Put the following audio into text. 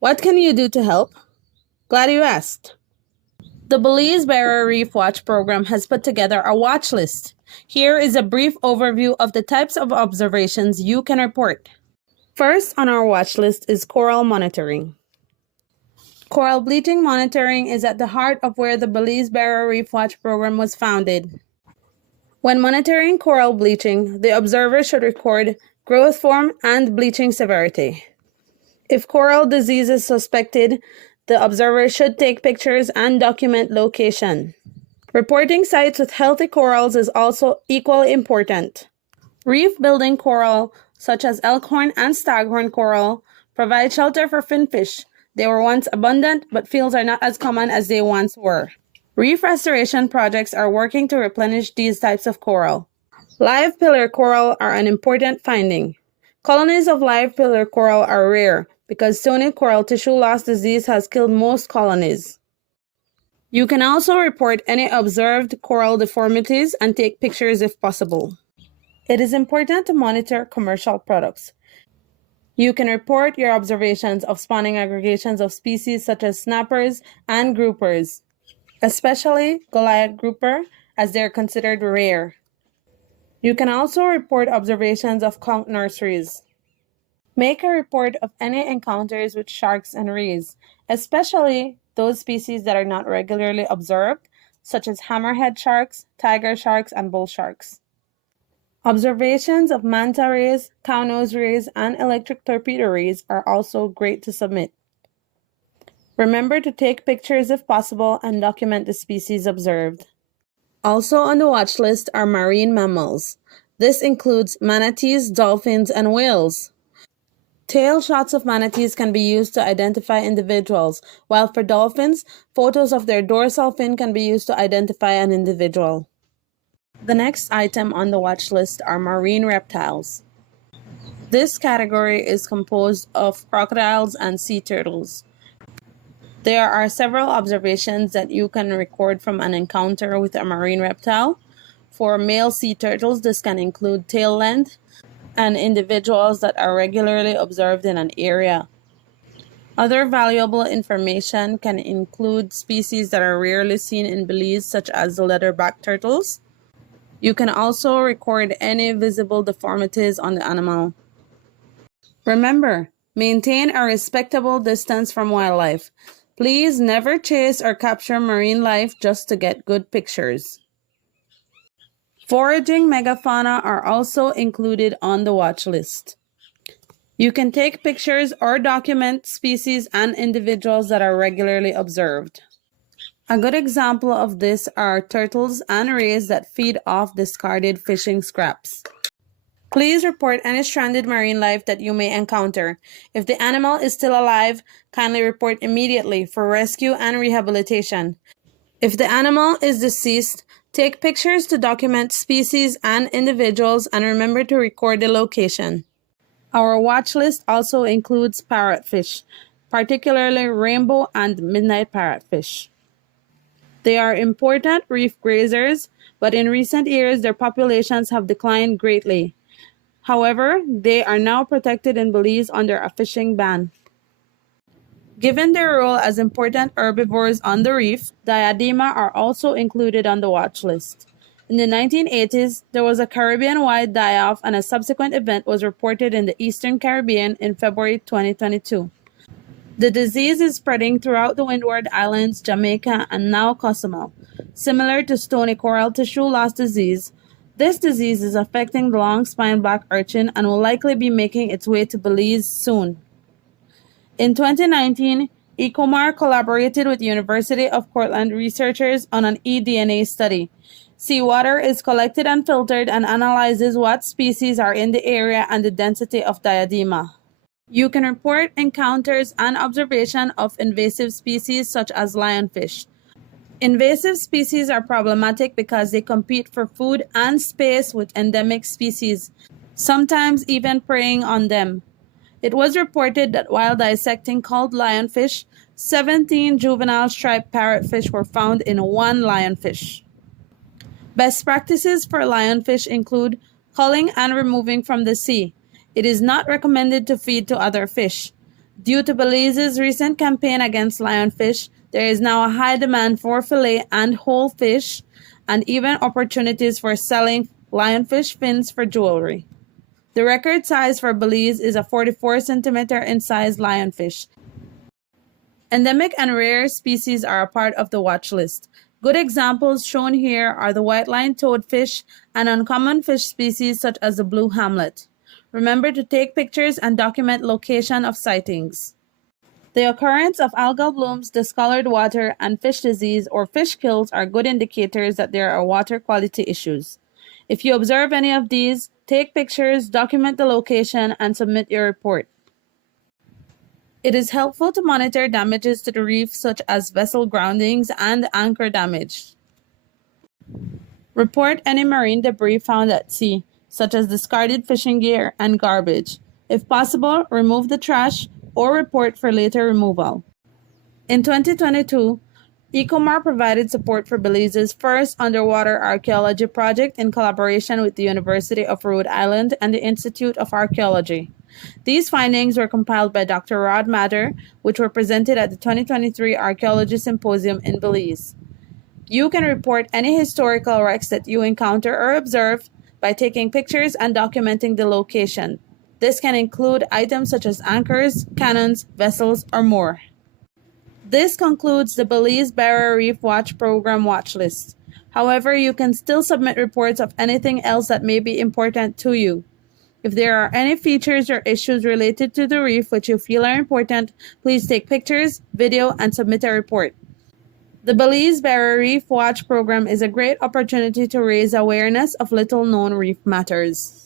What can you do to help? Glad you asked. The Belize Barrier Reef Watch program has put together a watch list. Here is a brief overview of the types of observations you can report. First on our watch list is coral monitoring. Coral bleaching monitoring is at the heart of where the Belize Barrier Reef Watch program was founded. When monitoring coral bleaching, the observer should record growth form and bleaching severity. If coral disease is suspected, the observer should take pictures and document location. Reporting sites with healthy corals is also equally important. Reef-building coral, such as elkhorn and staghorn coral, provide shelter for finfish. They were once abundant, but fields are not as common as they once were. Reef restoration projects are working to replenish these types of coral. Live pillar coral are an important finding. Colonies of live pillar coral are rare because stony coral tissue loss disease has killed most colonies. You can also report any observed coral deformities and take pictures if possible. It is important to monitor commercial products. You can report your observations of spawning aggregations of species such as snappers and groupers, especially Goliath grouper, as they are considered rare. You can also report observations of conch nurseries. Make a report of any encounters with sharks and rays, especially those species that are not regularly observed, such as hammerhead sharks, tiger sharks, and bull sharks. Observations of manta rays, cownose rays, and electric torpedo rays are also great to submit. Remember to take pictures if possible and document the species observed. Also on the watch list are marine mammals. This includes manatees, dolphins, and whales. Tail shots of manatees can be used to identify individuals, while for dolphins, photos of their dorsal fin can be used to identify an individual. The next item on the watch list are marine reptiles. This category is composed of crocodiles and sea turtles. There are several observations that you can record from an encounter with a marine reptile. For male sea turtles, this can include tail length and individuals that are regularly observed in an area. Other valuable information can include species that are rarely seen in Belize, such as the leatherback turtles. You can also record any visible deformities on the animal. Remember, maintain a respectable distance from wildlife. Please never chase or capture marine life just to get good pictures. Foraging megafauna are also included on the watch list. You can take pictures or document species and individuals that are regularly observed. A good example of this are turtles and rays that feed off discarded fishing scraps. Please report any stranded marine life that you may encounter. If the animal is still alive, kindly report immediately for rescue and rehabilitation. If the animal is deceased, take pictures to document species and individuals and remember to record the location. Our watch list also includes parrotfish, particularly rainbow and midnight parrotfish. They are important reef grazers, but in recent years their populations have declined greatly. However, they are now protected in Belize under a fishing ban. Given their role as important herbivores on the reef, diadema are also included on the watch list. In the 1980s, there was a Caribbean-wide die-off and a subsequent event was reported in the Eastern Caribbean in February 2022. The disease is spreading throughout the Windward Islands, Jamaica, and now Cozumel. Similar to stony coral tissue loss disease, this disease is affecting the long-spined black urchin and will likely be making its way to Belize soon. In 2019, ECOMAR collaborated with the University of Portland researchers on an eDNA study. Seawater is collected and filtered and analyzes what species are in the area and the density of diadema. You can report encounters and observation of invasive species such as lionfish. Invasive species are problematic because they compete for food and space with endemic species, sometimes even preying on them. It was reported that while dissecting culled lionfish, 17 juvenile striped parrotfish were found in one lionfish. Best practices for lionfish include culling and removing from the sea. It is not recommended to feed to other fish. Due to Belize's recent campaign against lionfish, there is now a high demand for fillet and whole fish, and even opportunities for selling lionfish fins for jewelry. The record size for Belize is a 44 centimeter in size lionfish. Endemic and rare species are a part of the watch list. Good examples shown here are the white-lined toadfish and uncommon fish species such as the blue hamlet. Remember to take pictures and document location of sightings. The occurrence of algal blooms, discolored water, and fish disease or fish kills are good indicators that there are water quality issues. If you observe any of these, take pictures, document the location, and submit your report. It is helpful to monitor damages to the reef such as vessel groundings and anchor damage. Report any marine debris found at sea, such as discarded fishing gear and garbage. If possible, remove the trash or report for later removal. In 2022, ECOMAR provided support for Belize's first underwater archaeology project in collaboration with the University of Rhode Island and the Institute of Archaeology. These findings were compiled by Dr. Rod Mather, which were presented at the 2023 Archaeology Symposium in Belize. You can report any historical wrecks that you encounter or observe by taking pictures and documenting the location. This can include items such as anchors, cannons, vessels, or more. This concludes the Belize Barrier Reef Watch Program watch list. However, you can still submit reports of anything else that may be important to you. If there are any features or issues related to the reef which you feel are important, please take pictures, video, and submit a report. The Belize Barrier Reef Watch Program is a great opportunity to raise awareness of little-known reef matters.